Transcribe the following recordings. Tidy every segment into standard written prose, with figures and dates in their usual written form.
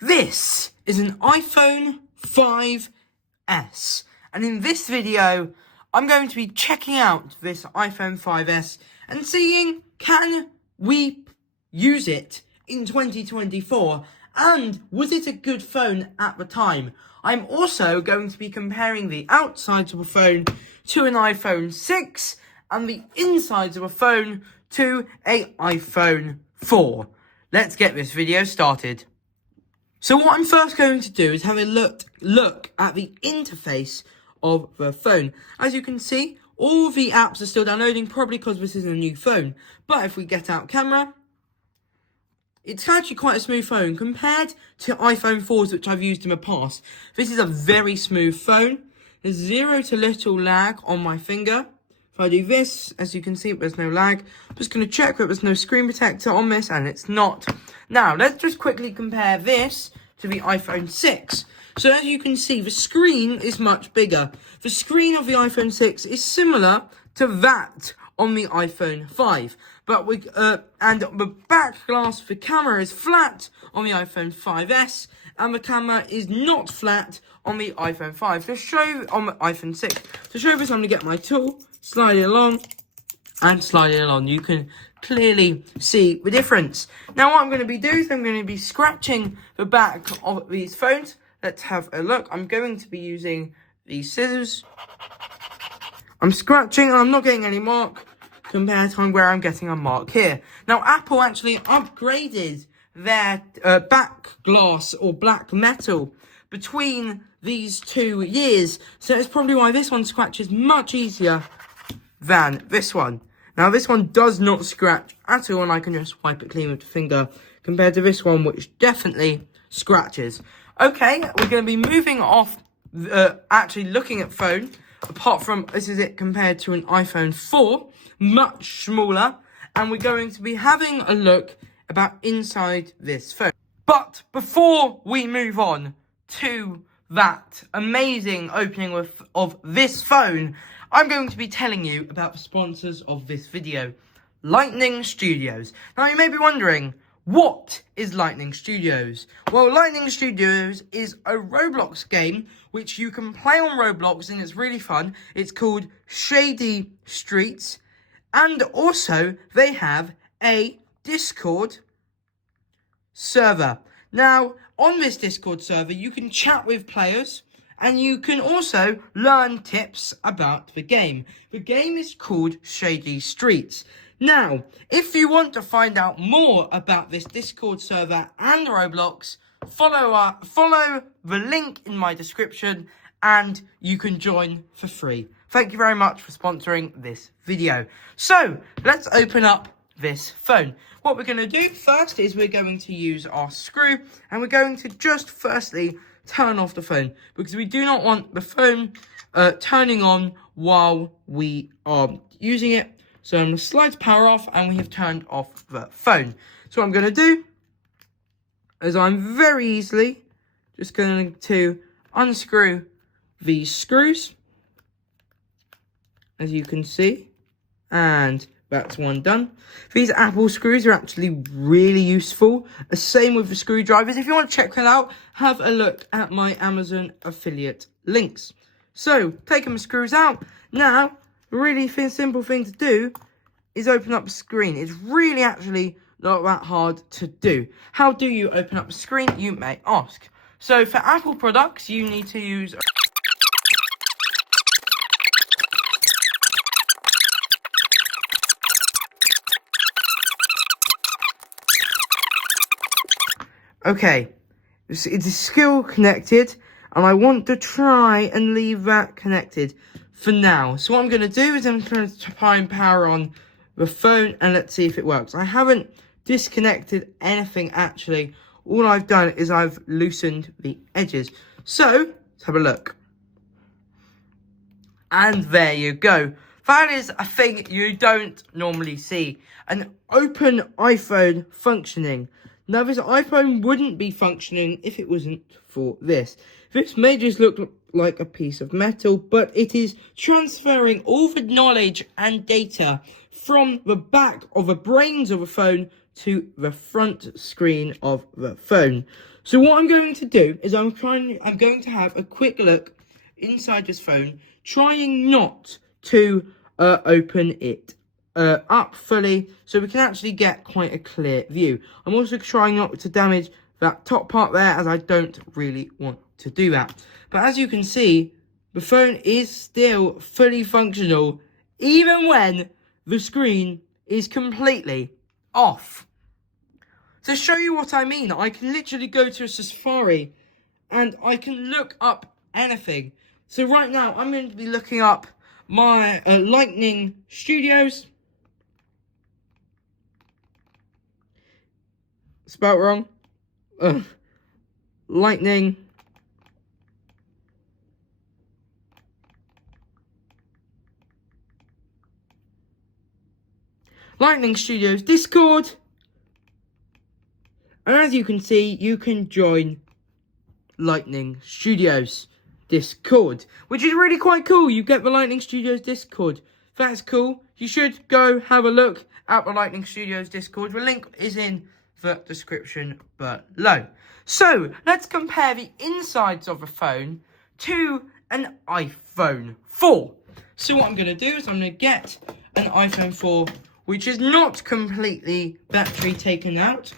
This is an iPhone 5S, and in this video I'm going to be checking out this iPhone 5S and seeing can we use it in 2024 and was it a good phone at the time. I'm also going to be comparing the outsides of a phone to an iPhone 6 and the insides of a phone to an iPhone 4. Let's get this video started. So what I'm first going to do is have a look at the interface of the phone. As you can see, all the apps are still downloading, probably because this is a new phone. But if we get out camera, it's actually quite a smooth phone compared to iPhone 4s, which I've used in the past. This is a very smooth phone. There's zero to little lag on my finger. If I do this, as you can see, there's no lag. I'm just going to check that there's no screen protector on this, and it's not. Now, let's just quickly compare this to the iPhone 6. So as you can see, the screen is much bigger. The screen of the iPhone 6 is similar to that on the iPhone 5. But and the back glass of the camera is flat on the iPhone 5S, and the camera is not flat on the iPhone 5. To show on the iPhone 6. To show this, I'm going to get my tool, slide it along, and slide it along. You can clearly see the difference. Now what I'm going to be doing is I'm going to be scratching the back of these phones. Let's have a look. I'm going to be using these scissors. I'm scratching and I'm not getting any mark compared to where I'm getting a mark here. Now Apple actually upgraded their back glass or black metal between these 2 years. So it's probably why this one scratches much easier than this one. Now this one does not scratch at all and I can just wipe it clean with the finger compared to this one, which definitely scratches. Okay, we're going to be moving off actually looking at phone. Apart from this is it compared to an iPhone 4, much smaller, and we're going to be having a look about inside this phone. But before we move on to that amazing opening of this phone, I'm going to be telling you about the sponsors of this video, Lightning Studios. Now you may be wondering, what is Lightning Studios? Well, Lightning Studios is a Roblox game which you can play on Roblox and it's really fun. It's called Shady Streets, and also they have a Discord server. Now, on this Discord server, you can chat with players and you can also learn tips about the game. The game is called Shady Streets. Now, if you want to find out more about this Discord server and Roblox, follow the link in my description and you can join for free. Thank you very much for sponsoring this video. So, let's open up this phone. What we're going to do first is we're going to use our screw and we're going to just firstly turn off the phone because we do not want the phone turning on while we are using it. So I'm going to slide power off and we have turned off the phone. So what I'm going to do is I'm very easily just going to unscrew these screws, as you can see, and that's one done. These Apple screws are actually really useful. The same with the screwdrivers. If you want to check that out, have a look at my Amazon affiliate links. So, taking the screws out. Now, really simple thing to do is open up the screen. It's really actually not that hard to do. How do you open up the screen, you may ask? So, for Apple products, you need to use okay, it's still connected, and I want to try and leave that connected for now. So what I'm going to do is I'm going to try and power on the phone, and let's see if it works. I haven't disconnected anything, actually. All I've done is I've loosened the edges. So, let's have a look. And there you go. That is a thing you don't normally see. An open iPhone functioning. Now, this iPhone wouldn't be functioning if it wasn't for this. This may just look like a piece of metal, but it is transferring all the knowledge and data from the back of the brains of a phone to the front screen of the phone. So what I'm going to do is I'm going to have a quick look inside this phone, trying not to open it up fully so we can actually get quite a clear view. I'm also trying not to damage that top part there, as I don't really want to do that. But as you can see, the phone is still fully functional even when the screen is completely off. To show you what I mean, I can literally go to a Safari and I can look up anything. So right now, I'm going to be looking up my Lightning Studios. Spelled wrong. Lightning Studios Discord. And as you can see, you can join Lightning Studios Discord, which is really quite cool. You get the Lightning Studios Discord. That's cool. You should go have a look at the Lightning Studios Discord. The link is in the description below. So, let's compare the insides of a phone to an iPhone 4. So what I'm going to do is I'm going to get an iPhone 4, which is not completely battery taken out.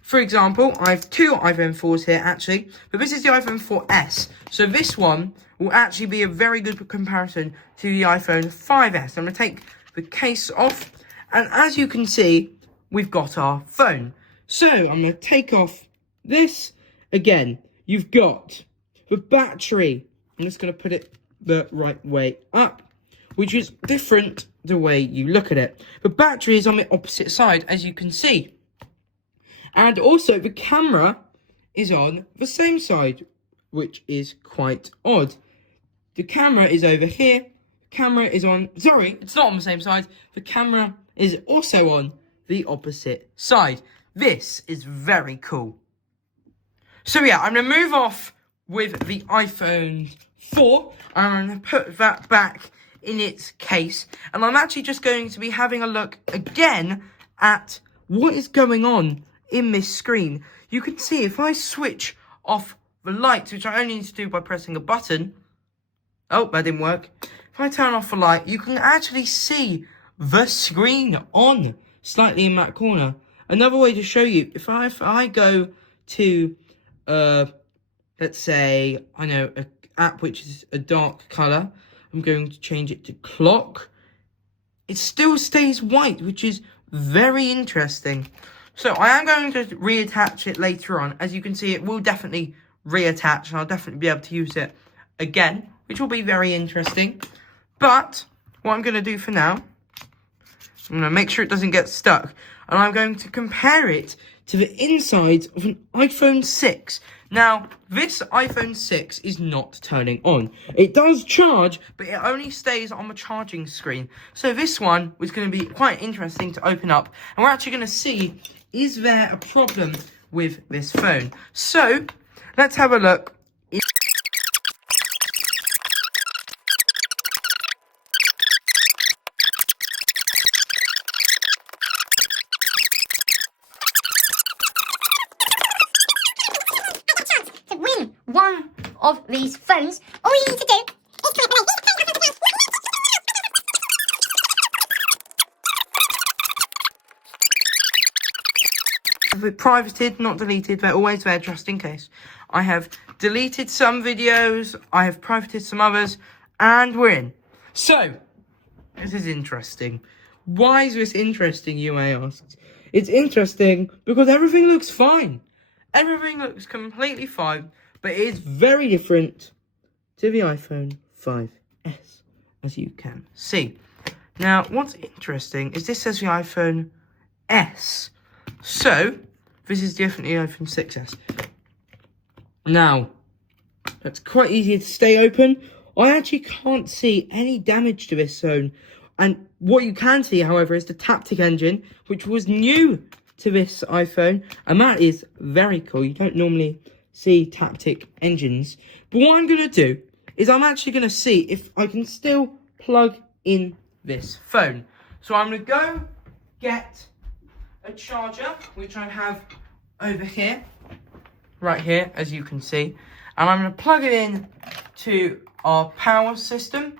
For example, I have two iPhone 4s here, actually, but this is the iPhone 4S. So this one will actually be a very good comparison to the iPhone 5S. I'm going to take the case off, and as you can see, we've got our phone. So I'm going to take off this. Again, you've got the battery. I'm just going to put it the right way up, which is different the way you look at it. The battery is on the opposite side, as you can see. And also, the camera is on the same side, which is quite odd. The camera is over here. The camera is on... Sorry, it's not on the same side. The camera is also on the opposite side. This is very cool. So yeah, I'm going to move off with the iPhone 4. I'm going to put that back in its case. And I'm actually just going to be having a look again at what is going on in this screen. You can see if I switch off the lights, which I only need to do by pressing a button. Oh, that didn't work. If I turn off the light, you can actually see the screen on slightly in that corner. Another way to show you, if I go to, let's say, I know, an app which is a dark colour, I'm going to change it to clock. It still stays white, which is very interesting. So I am going to reattach it later on. As you can see, it will definitely reattach, and I'll definitely be able to use it again, which will be very interesting. But what I'm going to do for now, I'm going to make sure it doesn't get stuck, and I'm going to compare it to the inside of an iPhone 6. Now, this iPhone 6 is not turning on. It does charge, but it only stays on the charging screen. So this one was going to be quite interesting to open up, and we're actually going to see, is there a problem with this phone? So, let's have a look. To win one of these phones, all you need to do is Privated, not deleted, they're always there just in case. I have deleted some videos, I have privated some others, and we're in. So, this is interesting. Why is this interesting, you may ask? It's interesting because everything looks fine. Everything looks completely fine, but it is very different to the iPhone 5S, as you can see. Now, what's interesting is this says the iPhone S. So, this is definitely iPhone 6S. Now, that's quite easy to stay open. I actually can't see any damage to this phone. And what you can see, however, is the Taptic engine, which was new to this iPhone. And that is very cool. You don't normally see Taptic engines. But what I'm going to do is I'm actually going to see if I can still plug in this phone. So I'm going to go get a charger, which I have over here, right here, as you can see. And I'm going to plug it in to our power system.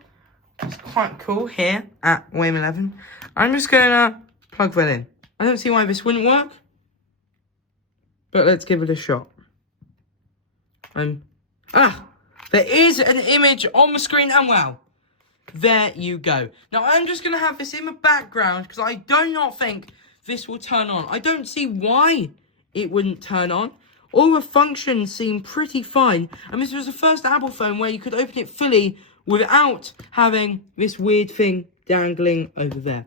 It's quite cool here at Wayne 11. I'm just going to plug that in. I don't see why this wouldn't work, but let's give it a shot. There is an image on the screen, and well, there you go. Now, I'm just going to have this in the background because I do not think this will turn on. I don't see why it wouldn't turn on. All the functions seem pretty fine. And this was the first Apple phone where you could open it fully without having this weird thing dangling over there.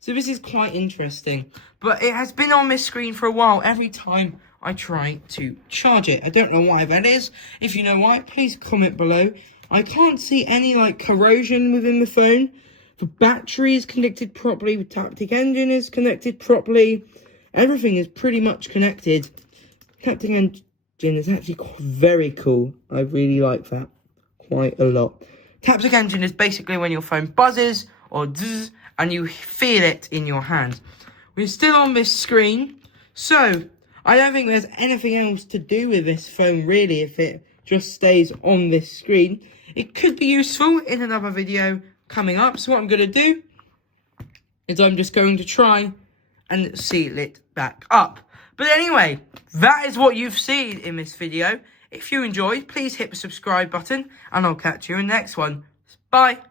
So this is quite interesting. But it has been on this screen for a while every time I try to charge it. I don't know why that is. If you know why, please comment below. I can't see any corrosion within the phone. The battery is connected properly. The Taptic engine is connected properly. Everything is pretty much connected. Taptic engine is actually very cool. I really like that quite a lot. Taptic engine is basically when your phone buzzes or zzz and you feel it in your hand. We're still on this screen, so I don't think there's anything else to do with this phone really if it just stays on this screen. It could be useful in another video coming up, so what I'm going to do is I'm just going to try and seal it back up. But anyway, that is what you've seen in this video. If you enjoyed, please hit the subscribe button, and I'll catch you in the next one. Bye!